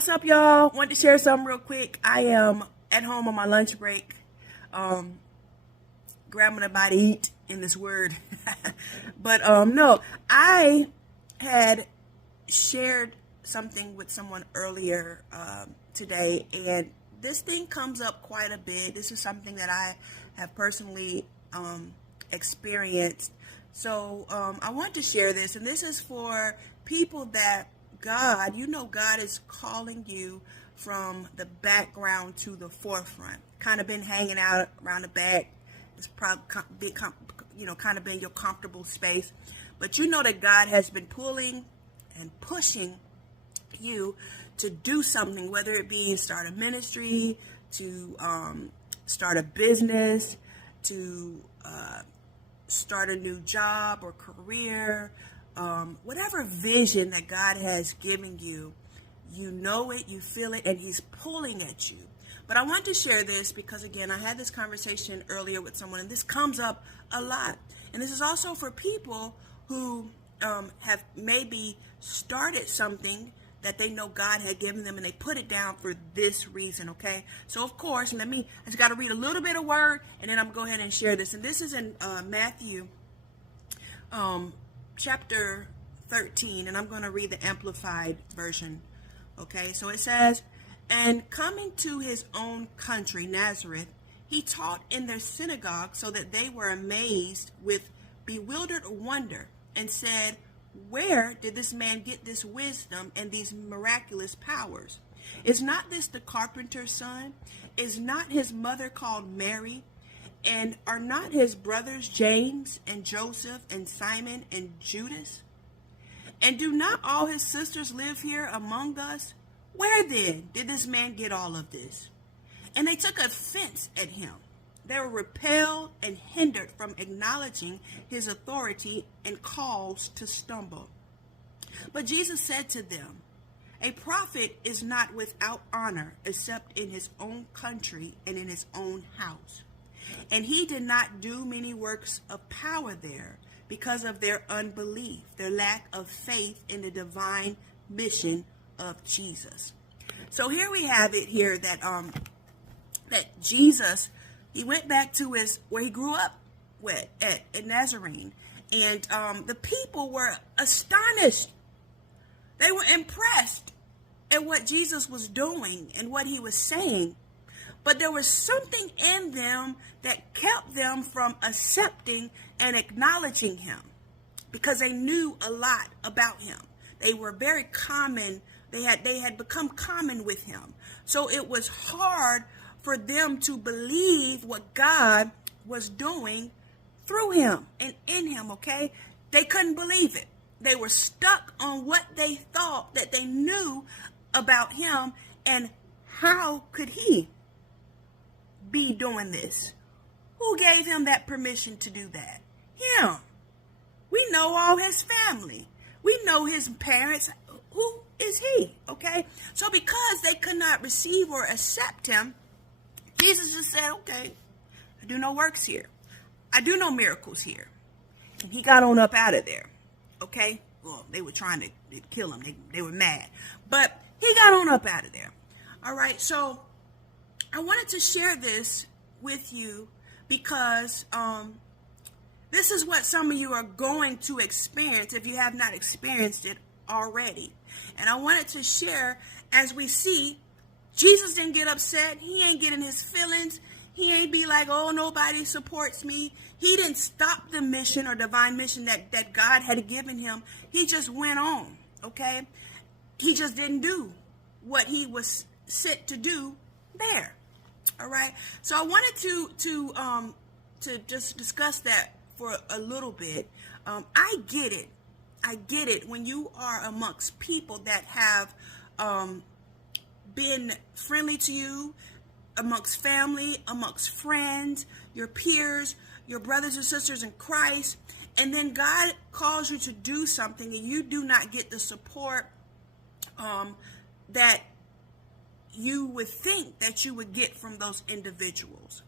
What's up, y'all? Want to share something real quick. I am at home on my lunch break, grabbing a bite to eat in this word. But no, I had shared something with someone earlier today, and this thing comes up quite a bit. This is something that I have personally experienced. So I want to share this, and this is for people that God is calling you from the background to the forefront. Kind of been hanging out around the back. It's probably kind of been your comfortable space. But you know that God has been pulling and pushing you to do something, whether it be start a ministry, to start a business, to start a new job or career, whatever vision that God has given you, you know it, you feel it, and He's pulling at you. But I want to share this because, again, I had this conversation earlier with someone, and this comes up a lot. And this is also for people who have maybe started something that they know God had given them, and they put it down for this reason, okay? So, of course, I just got to read a little bit of word, and then I'm going to go ahead and share this. And this is in Matthew chapter 13, and I'm going to read the Amplified version, okay? So it says, "And coming to his own country, Nazareth, he taught in their synagogue so that they were amazed with bewildered wonder and said, 'Where did this man get this wisdom and these miraculous powers? Is not this the carpenter's son? Is not his mother called Mary? And are not his brothers James and Joseph and Simon and Judas? And do not all his sisters live here among us? Where then did this man get all of this?' And they took offense at him. They were repelled and hindered from acknowledging his authority and caused to stumble. But Jesus said to them, 'A prophet is not without honor except in his own country and in his own house.' And he did not do many works of power there because of their unbelief, their lack of faith in the divine mission of Jesus." So here we have it here that that Jesus, he went back to where he grew up at Nazarene, and the people were astonished. They were impressed at what Jesus was doing and what he was saying. But there was something in them that kept them from accepting and acknowledging him because they knew a lot about him. They were very common. They had become common with him. So it was hard for them to believe what God was doing through him and in him, okay? They couldn't believe it. They were stuck on what they thought that they knew about him, and how could he be doing this? Who gave him that permission to do that? Him. We know all his family. We know his parents. Who is he? Okay? So because they could not receive or accept him, Jesus just said, okay, I do no works here. I do no miracles here. And he got on up out of there. Okay? Well, they were trying to kill him. They were mad. But he got on up out of there. All right? So I wanted to share this with you because this is what some of you are going to experience if you have not experienced it already. And I wanted to share, as we see, Jesus didn't get upset. He ain't getting his feelings. He ain't be like, oh, nobody supports me. He didn't stop the mission or divine mission that God had given him. He just went on, okay? He just didn't do what he was sent to do there. All right. So I wanted to just discuss that for a little bit. I get it. I get it when you are amongst people that have been friendly to you, amongst family, amongst friends, your peers, your brothers and sisters in Christ, and then God calls you to do something and you do not get the support that you would think that you would get from those individuals.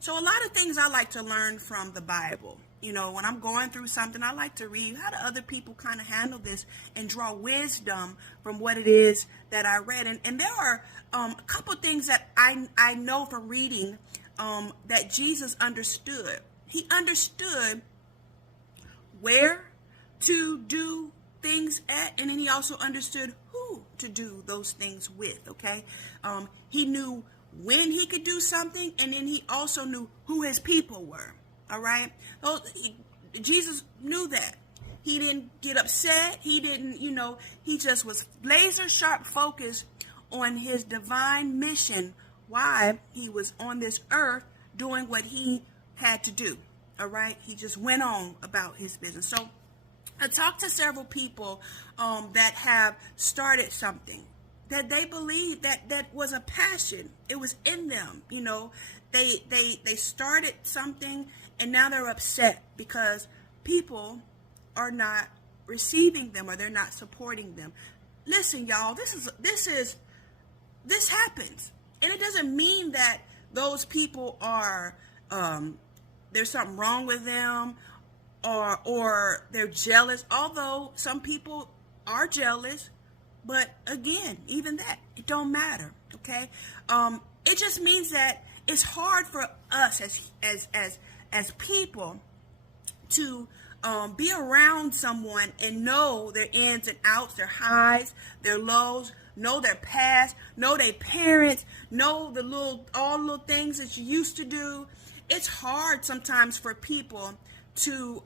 So a lot of things I like to learn from the Bible. when I'm going through something, I like to read how do other people kind of handle this and draw wisdom from what it is that I read. And there are a couple things that I know from reading that Jesus understood. He understood where to do things at, and then he also understood who to do those things with, okay? He knew when he could do something, and then he also knew who his people were, all right? Jesus knew that. He didn't get upset. He didn't, he just was laser sharp focused on his divine mission, why he was on this earth doing what he had to do, all right? He just went on about his business. So I talked to several people that have started something that they believe that was a passion. It was in them, They started something, and now they're upset because people are not receiving them, or they're not supporting them. Listen, y'all, this happens, and it doesn't mean that those people are there's something wrong with them, or they're jealous. Although some people are jealous, but again, even that, it don't matter. Okay, it just means that it's hard for us as people to be around someone and know their ins and outs, their highs, their lows, know their past, know their parents, know all the little things that you used to do. It's hard sometimes for people to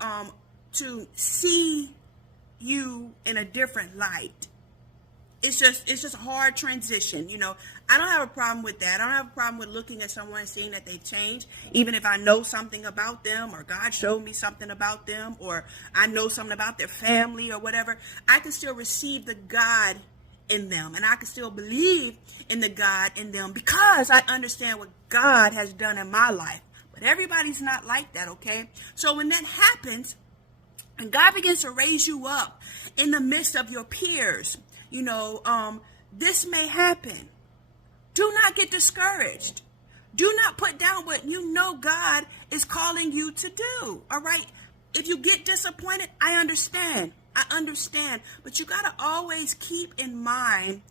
see you in a different light. It's just a hard transition. I don't have a problem with that. I don't have a problem with looking at someone and seeing that they've changed, even if I know something about them, or God showed me something about them, or I know something about their family or whatever. I can still receive the God in them, and I can still believe in the God in them because I understand what God has done in my life. But everybody's not like that, okay? So when that happens, and God begins to raise you up in the midst of your peers, this may happen. Do not get discouraged. Do not put down what God is calling you to do, all right? If you get disappointed, I understand. But you got to always keep in mind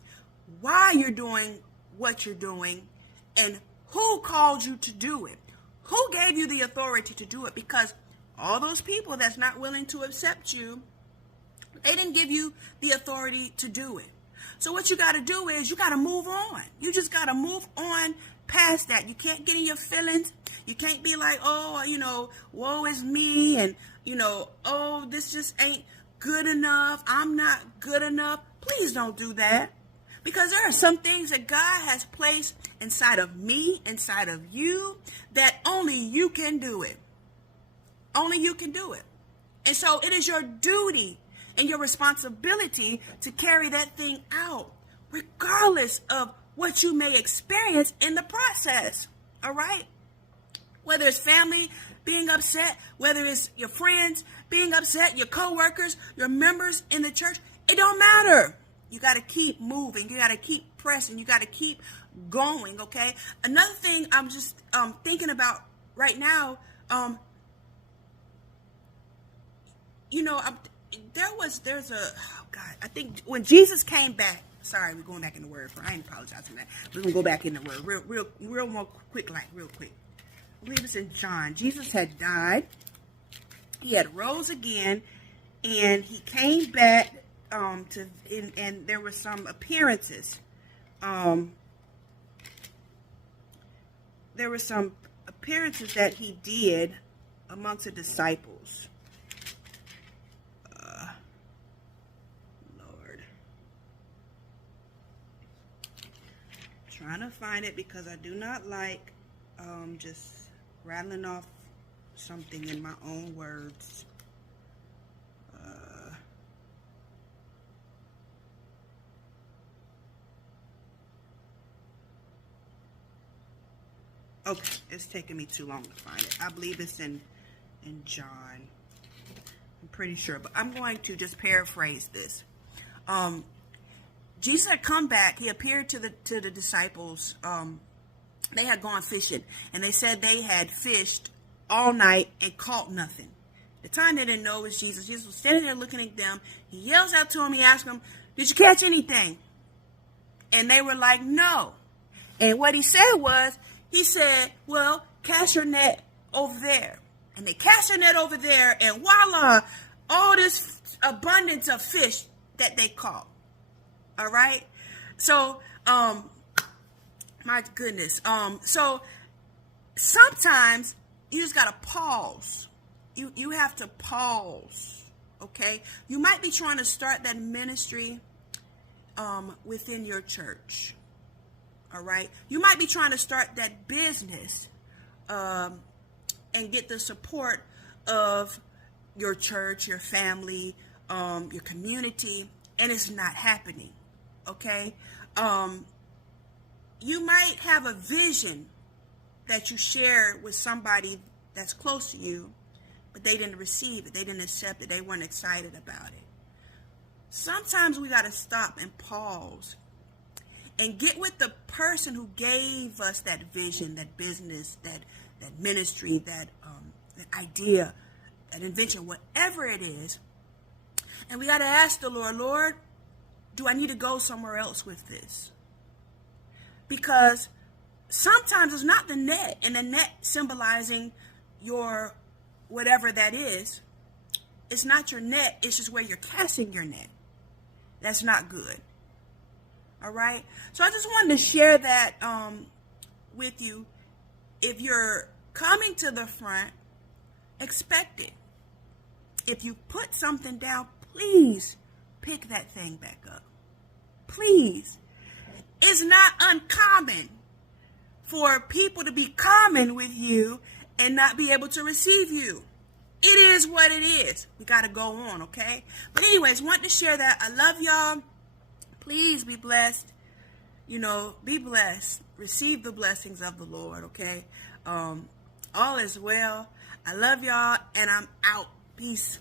why you're doing what you're doing and who called you to do it. Who gave you the authority to do it? Because all those people that's not willing to accept you, they didn't give you the authority to do it. So what you got to do is you got to move on. You just got to move on past that. You can't get in your feelings. You can't be like, woe is me, and, this just ain't good enough. I'm not good enough. Please don't do that. Because there are some things that God has placed inside of me, inside of you, that only you can do it. Only you can do it. And so it is your duty and your responsibility to carry that thing out, regardless of what you may experience in the process. All right? Whether it's family being upset, whether it's your friends being upset, your co-workers, your members in the church, it don't matter. You got to keep moving. You got to keep pressing. You got to keep going, okay? Another thing I'm just thinking about right now, I think when Jesus came back, sorry, we're going back in the word. I ain't apologizing for that. We're going to go back in the word real more quick. I believe it's in John. Jesus had died. He had rose again, and he came back and there were some appearances. There were some appearances that he did amongst the disciples. Lord. Trying to find it because I do not like just rattling off something in my own words. Okay, it's taking me too long to find it. I believe it's in John. I'm pretty sure, but I'm going to just paraphrase this. Jesus had come back. He appeared to the disciples. They had gone fishing, and they said they had fished all night and caught nothing. The time they didn't know it was Jesus. Jesus was standing there looking at them. He yells out to them. He asks them, did you catch anything? And they were like, no. And what he said was, he said, well, cast your net over there. And they cast their net over there, and voila, all this abundance of fish that they caught. All right? So, my goodness. So sometimes you just got to pause. You have to pause, okay? You might be trying to start that ministry within your church, all right? You might be trying to start that business and get the support of your church, your family, your community, and it's not happening, okay? You might have a vision that you share with somebody that's close to you, but they didn't receive it. They didn't accept it. They weren't excited about it. Sometimes we got to stop and pause and get with the person who gave us that vision, that business, that ministry, that idea, that invention, whatever it is. And we got to ask the Lord, Lord, do I need to go somewhere else with this? Because sometimes it's not the net, and the net symbolizing your whatever that is. It's not your net. It's just where you're casting your net. That's not good. All right. So I just wanted to share that with you. If you're coming to the front, expect it. If you put something down, please pick that thing back up. Please. It's not uncommon for people to be common with you and not be able to receive you. It is what it is. We got to go on, okay? But anyways, want to share that. I love y'all. Please be blessed. Be blessed. Receive the blessings of the Lord, okay? All is well. I love y'all, and I'm out. Peace.